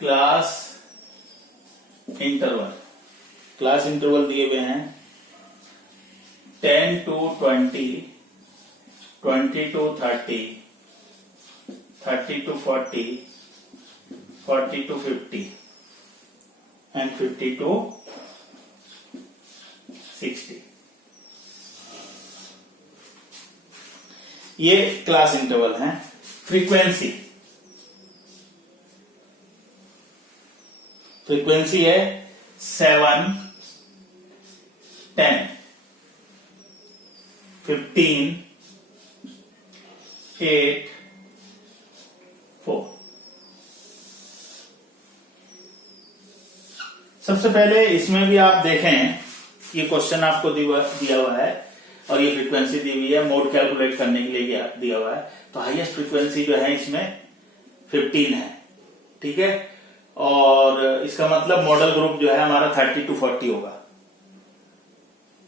Class interval, class interval दिए हुए हैं 10 to 20, 20 to 30, 30 to 40, 40 to 50 and 50 to 60। ये क्लास इंटरवल है। फ्रीक्वेंसी, फ्रीक्वेंसी है 7, 10, 15, 8, 4। सबसे पहले इसमें भी आप देखें, ये क्वेश्चन आपको दिया हुआ है और ये फ्रीक्वेंसी दी हुई है, मोड कैलकुलेट करने के लिए दिया हुआ है। तो हाईएस्ट फ्रीक्वेंसी जो है इसमें 15 है, ठीक है। और इसका मतलब मॉडल ग्रुप जो है हमारा 30 to 40 होगा।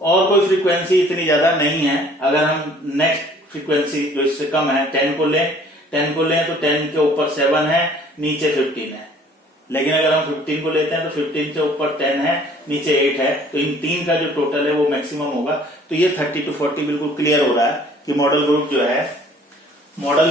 और कोई फ्रीक्वेंसी इतनी ज्यादा नहीं है। अगर हम नेक्स्ट फ्रीक्वेंसी जो इससे कम है 10 को लें, 10 को लें तो 10 के ऊपर 7 है, नीचे 15 है। लेकिन अगर हम 15 को लेते हैं तो 15 से ऊपर 10 है, नीचे 8 है, तो इन तीन का जो टोटल है वो मैक्सिमम होगा। तो ये 30 to 40 बिल्कुल क्लियर हो रहा है कि मॉडल ग्रुप जो है, मॉडल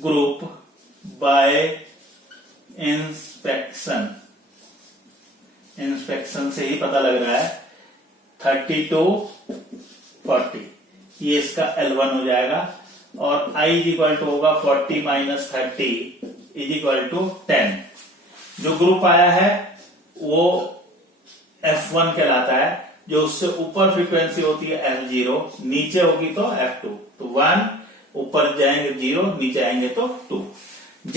ग्रुप बाय इंस्पेक्शन से ही पता लग रहा है 30 to 40, ये इसका L1 हो जाएगा। और I इज इक्वल टू होगा 40 माइनस 30 इज इक्वल टू 10। जो ग्रुप आया है वो F1 कहलाता है। जो उससे ऊपर फ्रीक्वेंसी होती है F0, नीचे होगी तो F2। तो 1 ऊपर जाएंगे 0, नीचे आएंगे तो 2। Z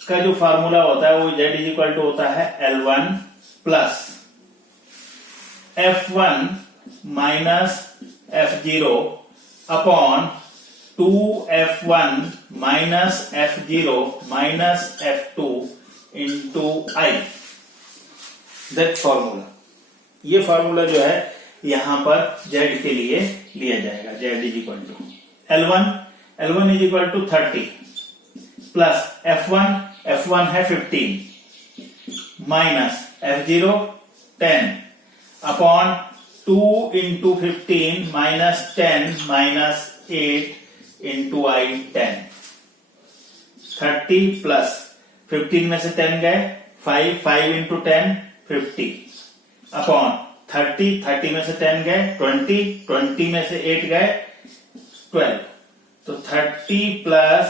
का जो फार्मूला होता है वो Z इज इक्वल टू होता है L1 plus F1 minus F0 upon 2F1 minus F0 minus F2 into I। That formula, ये फॉर्मूला जो है यहां पर Z के लिए लिया जाएगा। Z is equal to L1 is equal to 30 plus F1 है 15 minus F0 10 upon 2 into 15 minus 10 minus 8 into I 10। 30 plus 15 में से 10 गए, 5 इंटू 10 50 अपॉन 30 में से 10 गए 20 में से 8 गए 12। तो 30 प्लस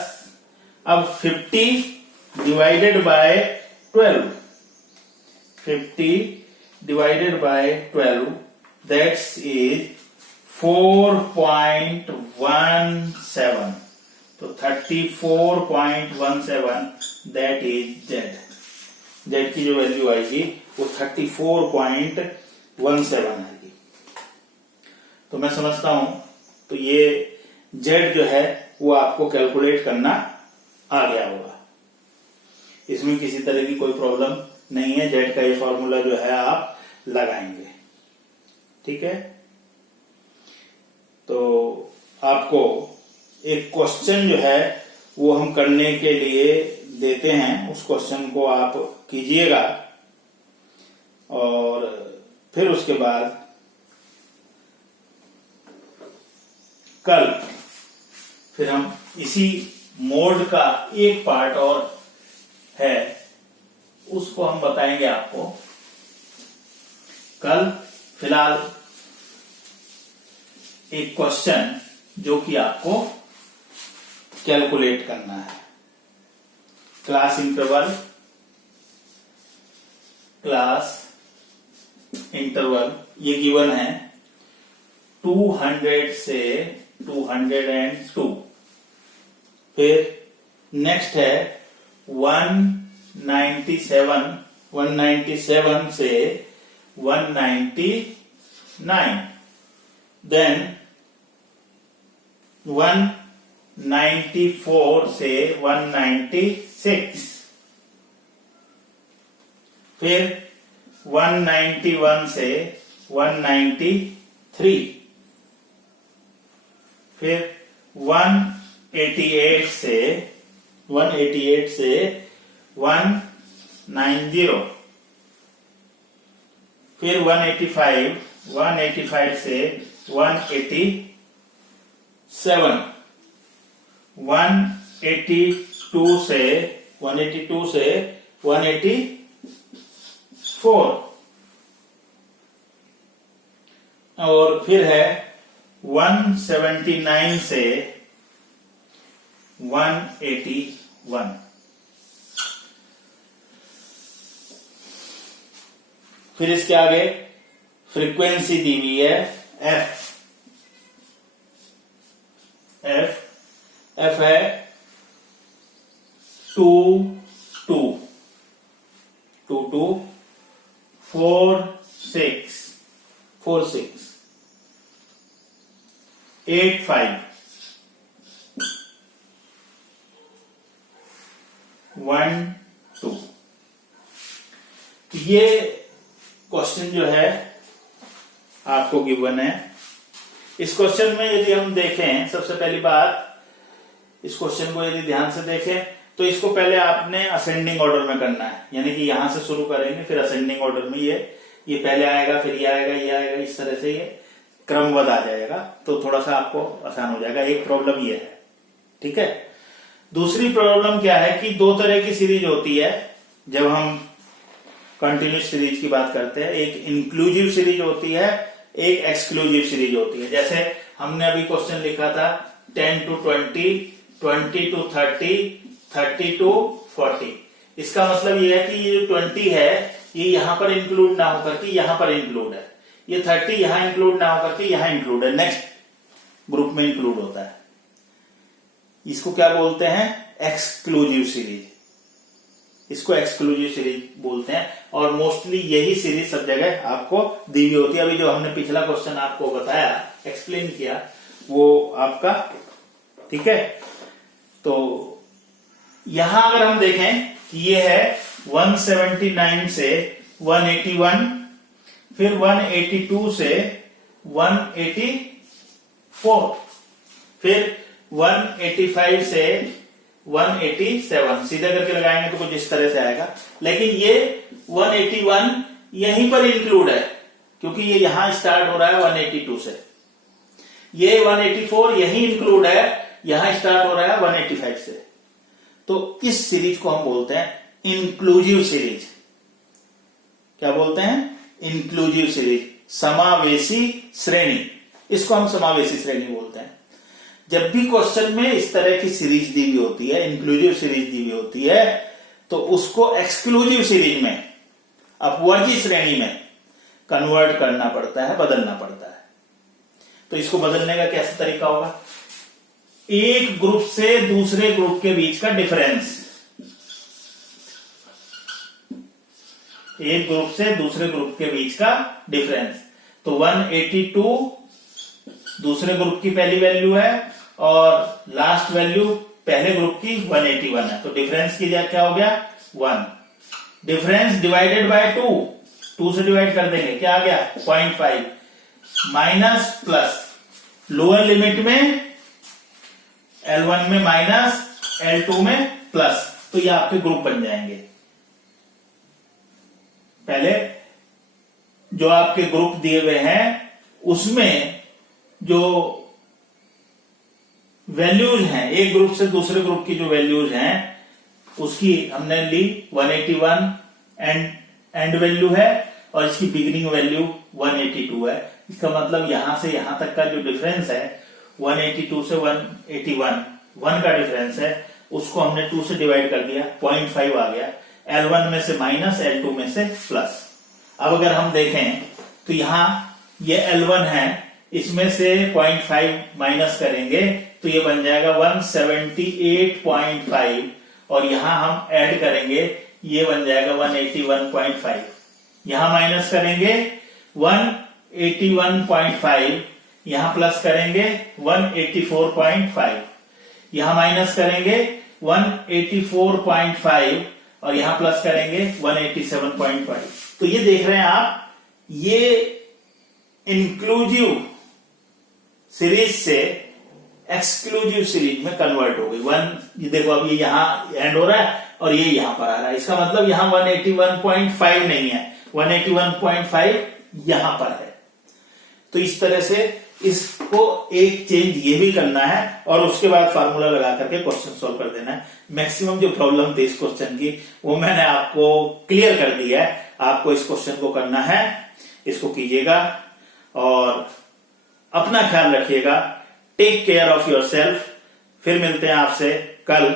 अब 50 divided by 12, 50 divided by 12 that's is 4.17। तो 34.17 दैट इज Z की जो वैल्यू आएगी वो 34.17 आएगी। तो मैं समझता हूं तो ये Z जो है वो आपको कैलकुलेट करना आ गया होगा। इसमें किसी तरह की कोई प्रॉब्लम नहीं है। Z का ये फॉर्मूला जो है आप लगाएंगे, ठीक है। तो आपको एक क्वेश्चन जो है वो हम करने के लिए देते हैं, उस क्वेश्चन को आप कीजिएगा और फिर उसके बाद कल फिर हम इसी मोड का एक पार्ट और है उसको हम बताएंगे आपको कल। फिलहाल एक क्वेश्चन जो कि आपको कैलकुलेट करना है। क्लास इंटरवल ये गिवन है 200 से 202। फिर नेक्स्ट है 197 से 199, देन 194 से 196, फिर 191 से 193, फिर 188 से 190, फिर 185 से 187, 182 से 184, और फिर है 179 से 181। फिर इसके आगे फ्रीक्वेंसी दी हुई है एफ है 2 2 4 6 8 5 1 2। ये क्वेश्चन जो है आपको गिवन है। इस क्वेश्चन में यदि हम देखें, सबसे पहली बात, इस क्वेश्चन को यदि ध्यान से देखें तो इसको पहले आपने असेंडिंग ऑर्डर में करना है, यानी कि यहां से शुरू करेंगे, फिर असेंडिंग ऑर्डर में ये पहले आएगा, फिर ये आएगा, ये आएगा, इस तरह से ये क्रमबद्ध आ जाएगा, तो थोड़ा सा आपको आसान हो जाएगा। एक प्रॉब्लम ये है, ठीक है। दूसरी प्रॉब्लम क्या है कि दो तरह की सीरीज होती है जब हम कंटिन्यूस सीरीज की बात करते हैं। एक इंक्लूसिव सीरीज होती है, एक एक्सक्लूसिव सीरीज होती है। जैसे हमने अभी क्वेश्चन लिखा था 10 to 20, 20 to 30, 30 to 40। इसका मतलब ये है कि ये 20 है ये यहां पर इंक्लूड ना होकर के यहां पर इंक्लूड है, ये 30 यहां इंक्लूड ना होकर के यहां इंक्लूड है, नेक्स्ट ग्रुप में इंक्लूड होता है। इसको क्या बोलते हैं? Exclusive series. इसको एक्सक्लूसिव सीरीज बोलते हैं, और मोस्टली यही सीरीज सब जगह आपको दी हुई होती है। अभी जो हमने पिछला क्वेश्चन आपको बताया, एक्सप्लेन किया, वो आपका, ठीक है। तो यहां अगर हम देखें कि ये है 179 से 181, फिर 182 से 184, फिर 185 से 187, सीधा करके लगाएंगे तो कुछ इस तरह से आएगा। लेकिन ये 181 यहीं पर इंक्लूड है, क्योंकि ये यहां स्टार्ट हो रहा है 182 से। ये 184 यहीं इंक्लूड है, यहां स्टार्ट हो रहा है 185 से। तो इस सीरीज को हम बोलते हैं इंक्लूसिव सीरीज। क्या बोलते हैं? इंक्लूसिव सीरीज, समावेशी श्रेणी। इसको हम समावेशी श्रेणी बोलते हैं। जब भी क्वेश्चन में इस तरह की सीरीज दी हुई होती है, इंक्लूसिव सीरीज दी हुई होती है, तो उसको एक्सक्लूसिव सीरीज में, अपवर्गी श्रेणी में कन्वर्ट करना पड़ता है, बदलना पड़ता है। तो इसको बदलने का कैसा तरीका होगा? एक ग्रुप से दूसरे ग्रुप के बीच का डिफरेंस, एक ग्रुप से दूसरे ग्रुप के बीच का डिफरेंस। तो 182 दूसरे ग्रुप की पहली वैल्यू है और लास्ट वैल्यू पहले ग्रुप की 181 है, तो डिफरेंस की जगह क्या हो गया? 1। डिफरेंस डिवाइडेड बाय 2 से डिवाइड कर देंगे, क्या आ गया? 0.5 माइनस प्लस, लोअर लिमिट में L1 में माइनस, L2 में प्लस, तो ये आपके ग्रुप बन जाएंगे। पहले जो आपके ग्रुप दिए हुए हैं उसमें जो वैल्यूज हैं, एक ग्रुप से दूसरे ग्रुप की जो वैल्यूज हैं उसकी हमने ली 181 एंड वैल्यू है, और इसकी बिगिनिंग वैल्यू 182 है। इसका मतलब यहां से यहां तक का जो डिफरेंस है 182 से 181, 1 का डिफरेंस है, उसको हमने 2 से डिवाइड कर दिया, 0.5 आ गया। L1 में से माइनस, L2 में से प्लस। अब अगर हम देखें तो यहां ये L1 है, इसमें से 0.5 माइनस करेंगे तो ये बन जाएगा 178.5, और यहां हम ऐड करेंगे, ये बन जाएगा 181.5। यहां माइनस करेंगे 181.5, यहां प्लस करेंगे 184.5, यहां माइनस करेंगे 184.5 और यहां प्लस करेंगे 187.5। तो ये देख रहे हैं आप, ये इंक्लूसिव सीरीज से एक्सक्लूसिव सीरीज में कन्वर्ट हो गई। ये देखो अब ये यहाँ एंड हो रहा है और ये यहां पर आ रहा है, इसका मतलब यहां 181.5 नहीं है, 181.5 यहां पर है। तो इस तरह से इसको एक चेंज ये भी करना है और उसके बाद फार्मूला लगा करके क्वेश्चन सॉल्व कर देना है। मैक्सिमम जो प्रॉब्लम थी इस क्वेश्चन की वो मैंने आपको क्लियर कर दी है। आपको इस क्वेश्चन को करना है, इसको कीजिएगा और अपना ख्याल रखिएगा। Take care of yourself. फिर मिलते हैं आपसे कल।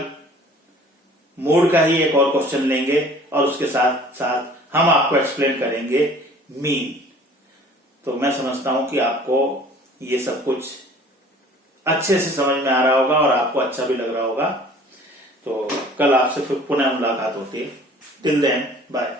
मोड का ही एक और क्वेश्चन लेंगे और उसके साथ साथ हम आपको एक्सप्लेन करेंगे मीन। तो मैं समझता हूं कि आपको ये सब कुछ अच्छे से समझ में आ रहा होगा और आपको अच्छा भी लग रहा होगा। तो कल आपसे फिर पुनः मुलाकात होती है। Till then bye.